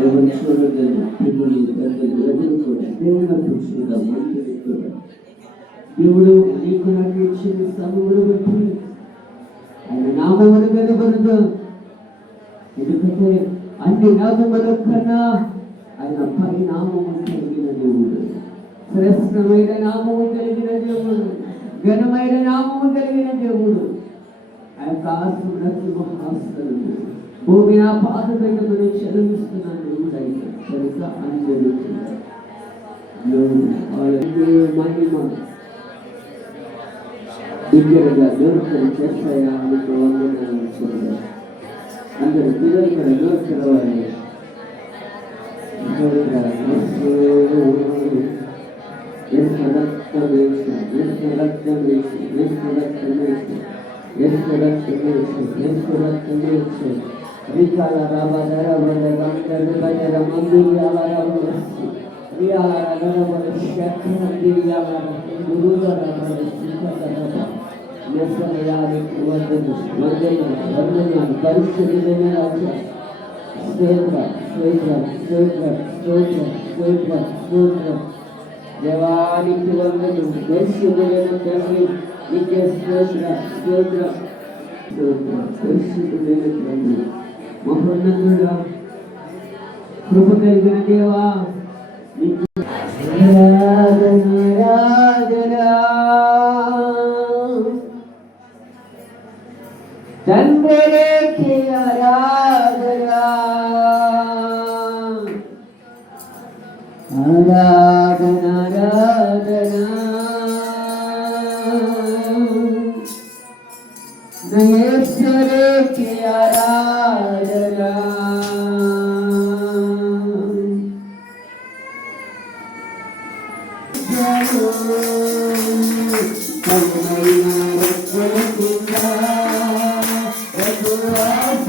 ఎవరి చూడగలరు పిల్లలు పెద్దలు దేవుని పురుషులుగా మంత్రులు దేవుడు నీకు నాకు ఇచ్చిన సమూలు బట్టి ఆయన నామములు కనబడదు ఎందుకంటే అన్ని నామముల కన్నా ఆయన పరిణామము కలిగిన దేవుడు. శ్రేష్టమైన నామము కలిగిన దేవుడు. ఘనమైన నామము కలిగిన దేవుడు. ఆ యొక్క ఆశ్రమకు మహాస్తరుడు భూమి ఆ పాద దగ్గర చదివిస్తున్నాను దేవుడు అయితే సరిగ్గా అందరూ మహిమ దగ్గరగా దొరకని చేస్తాయా మీకు వందనాలు చూడాలి అందరూ పిల్లలు ఇక్కడ దొరకవాలి ఎంత రక్తం వేసి ఎంత రక్తం వేసి ఎంత రక్తం వేసి Yesterday, yesterday, yesterday. Rikala Raba Dara Vada Banda Vada Ramanduri Avara Vada Riyala Rara Vada Shakya Diri Avara Guru Dara Vada Sikha Dara Yesterday, Yari Vandana Vandana Vandana Parishari Vada Raja Sveta, Sveta, Sveta, Sveta, Sveta, Sveta Devani Kivandana Deshi Vada Deshi Vada నీకే స్తోత్ర స్తోత్ర స్తోత్ర పరిశుద్ధులైన తండ్రి మహోన్నతుడా కృప కలిగిన దేవా నీకు Yeah.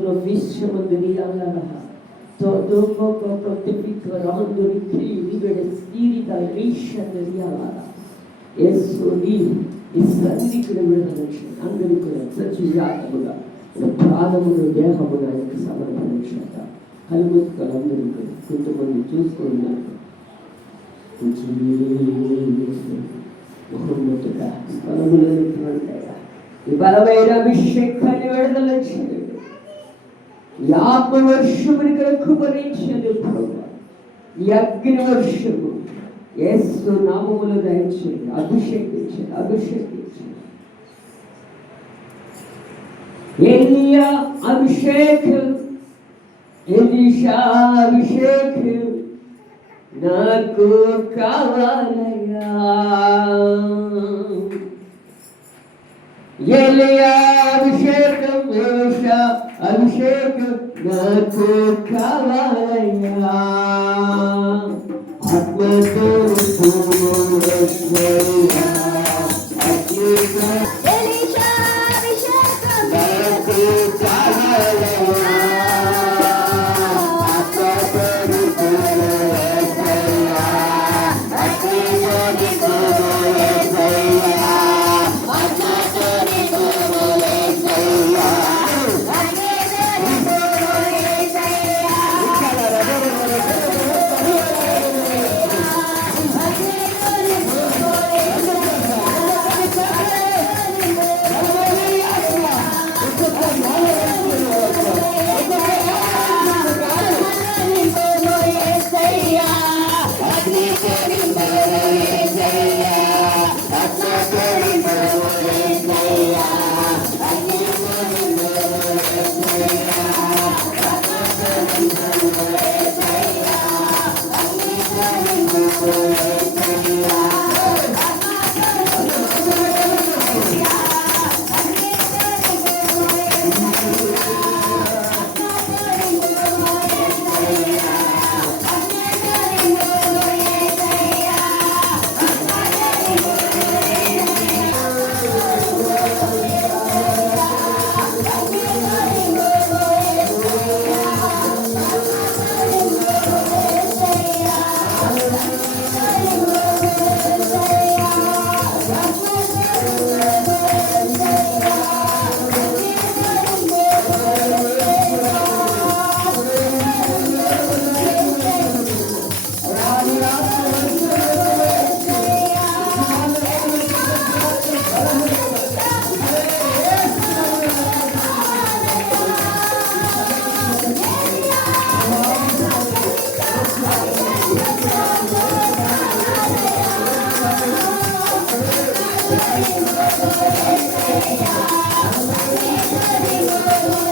Bishamandariyaha. So Domoko Protipika Ramanduri Kri Vigada Sirita Vishamandariyaha. Yes, so Lee is Sandikura Revelation, Angarikura, Sachiyatabula, the Pradamuru Dehabula, and Samarapana Shata. Halimut Kalamdarikura, Kuntamani choose for Naka. Muhammad Kalamdarikura. Ibalavera Vishekha Nivadalakshana. వర్షముని ఇక్కడ కుమరించండి ఈ అగ్ని వర్షము యేసు నామములు దయచేది అభిషేకించండి అభిషేకించండి. ఎలియా Abhishek Elisha అభిషేకం నాకు కావాలయ్యా. అభిషేకం Elisha అభిషేకం నాకు కావాలయ్యా ఆత్మతో 我们是祖国的花朵，阳光下尽情唱着歌。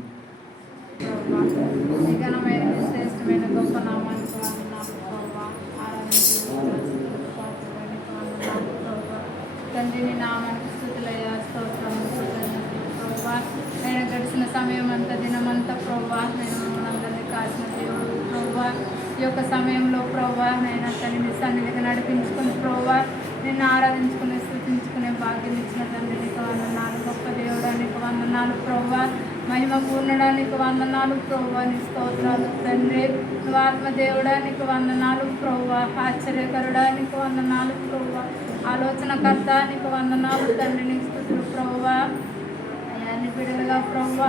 నీ ఘనమైన గొప్ప నామానికి తండ్రిని నామానికి స్థుతులయ్యా స్తోత్రము కృతజ్ఞతలు ప్రభా నేను గడిచిన సమయం అంతా దినమంతా ప్రభా నేను మమ్మల్ని కాసిన దేవుడు ప్రభా ఈ యొక్క సమయంలో ప్రభా నేను అతని నీ సన్నిధిగా నడిపించుకుని ప్రభా నిన్ను ఆరాధించుకుని స్థుతించుకునే భాగ్యం ఇచ్చిన తండ్రి నీకు వందనాలు. గొప్ప దేవుడు దేవుడానికి వందనాలు. ప్రభా మహిమ పూర్ణడానికి వందనాలు ప్రోవాని స్తోత్రాలు. తండ్రి నువ్వు ఆత్మదేవుడానికి వందనాలు ప్రోవా ఆశ్చర్యకరుడానికి వందనాలు ప్రోవా ఆలోచనకర్తానికి వందనాలు తండ్రిని స్థుతులు ప్రోవా అయాన్ని నీ ప్రోవా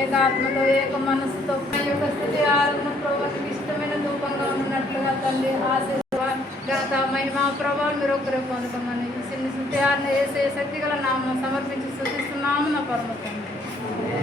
ఏక ఆత్మలో ఏక మనసుతో యొక్క స్థితి ఆరోగ్య ప్రభా ఇష్టమైన రూపంగా ఉన్నట్లుగా తల్లి ఆశీర్వా ఘనత మహిమ ప్రభావం మీరు ఒకరు పొందుకోమని చిన్న వేసే శక్తి గల నామం సమర్పించి స్థుతిస్తున్నాము నా పరమ తండ్రి.